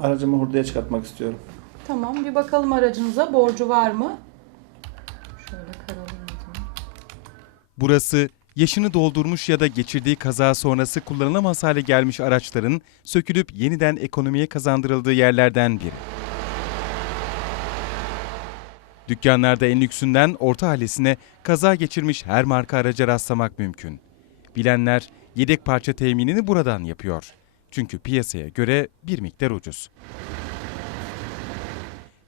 Aracımı hurdaya çıkartmak istiyorum. Tamam bir bakalım aracınıza borcu var mı? Şöyle karalım. Burası yaşını doldurmuş ya da geçirdiği kaza sonrası kullanılamaz hale gelmiş araçların sökülüp yeniden ekonomiye kazandırıldığı yerlerden biri. Dükkanlarda en lüksünden orta halesine kaza geçirmiş her marka araca rastlamak mümkün. Bilenler yedek parça teminini buradan yapıyor. Çünkü piyasaya göre bir miktar ucuz.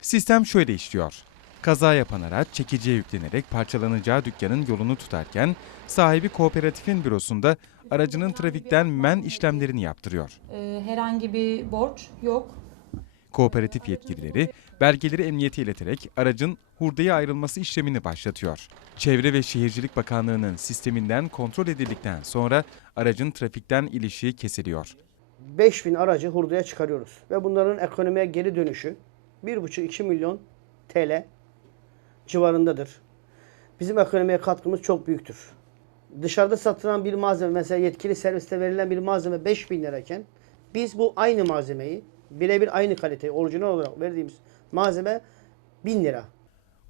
Sistem şöyle işliyor. Kaza yapan araç çekiciye yüklenerek parçalanacağı dükkanın yolunu tutarken sahibi kooperatifin bürosunda aracının trafikten men işlemlerini yaptırıyor. Ee, herhangi bir borç yok. Kooperatif yetkilileri belgeleri emniyete ileterek aracın hurdaya ayrılması işlemini başlatıyor. Çevre ve Şehircilik Bakanlığı'nın sisteminden kontrol edildikten sonra aracın trafikten ilişiği kesiliyor. 5000 aracı hurdaya çıkarıyoruz. Ve bunların ekonomiye geri dönüşü 1,5-2 milyon TL civarındadır. Bizim ekonomiye katkımız çok büyüktür. Dışarıda satılan bir malzeme mesela yetkili serviste verilen bir malzeme 5000 lirayken biz bu aynı malzemeyi birebir aynı kaliteyi orijinal olarak verdiğimiz malzeme 1000 lira.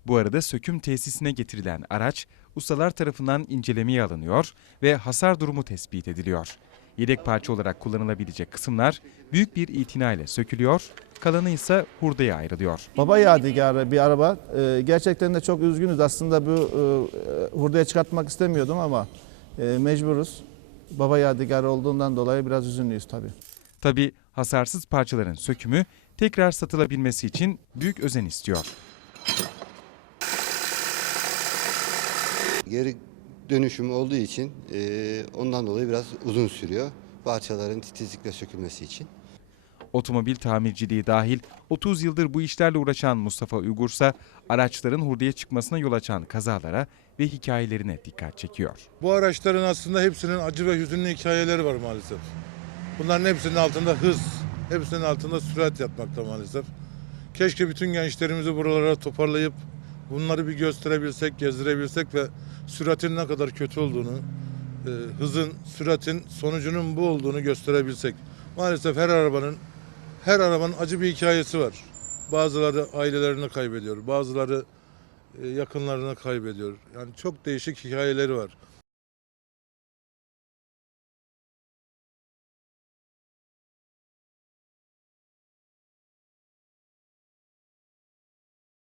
Bu arada söküm tesisine getirilen araç ustalar tarafından incelemeye alınıyor ve hasar durumu tespit ediliyor. Yedek parça olarak kullanılabilecek kısımlar büyük bir itinayla sökülüyor, kalanı ise hurdaya ayrılıyor. Baba yadigarı bir araba. Ee, gerçekten de çok üzgünüz. Aslında bu e, hurdaya çıkartmak istemiyordum ama e, mecburuz. Baba yadigarı olduğundan dolayı biraz üzünlüyüz tabii. Tabi hasarsız parçaların sökümü tekrar satılabilmesi için büyük özen istiyor. Geri dönüşüm olduğu için eee, ondan dolayı biraz uzun sürüyor. Parçaların titizlikle sökülmesi için. Otomobil tamirciliği dahil 30 yıldır bu işlerle uğraşan Mustafa Uygursa araçların hurdaya çıkmasına yol açan kazalara ve hikayelerine dikkat çekiyor. Bu araçların aslında hepsinin acı ve hüzünlü hikayeleri var maalesef. Bunların hepsinin altında hız, hepsinin altında sürat yatmakta maalesef. Keşke bütün gençlerimizi buralara toparlayıp bunları bir gösterebilsek, gezdirebilsek ve süratin ne kadar kötü olduğunu, e, hızın, süratin sonucunun bu olduğunu gösterebilsek. Maalesef her arabanın her arabanın acı bir hikayesi var. Bazıları ailelerini kaybediyor, bazıları e, yakınlarını kaybediyor. Yani çok değişik hikayeleri var.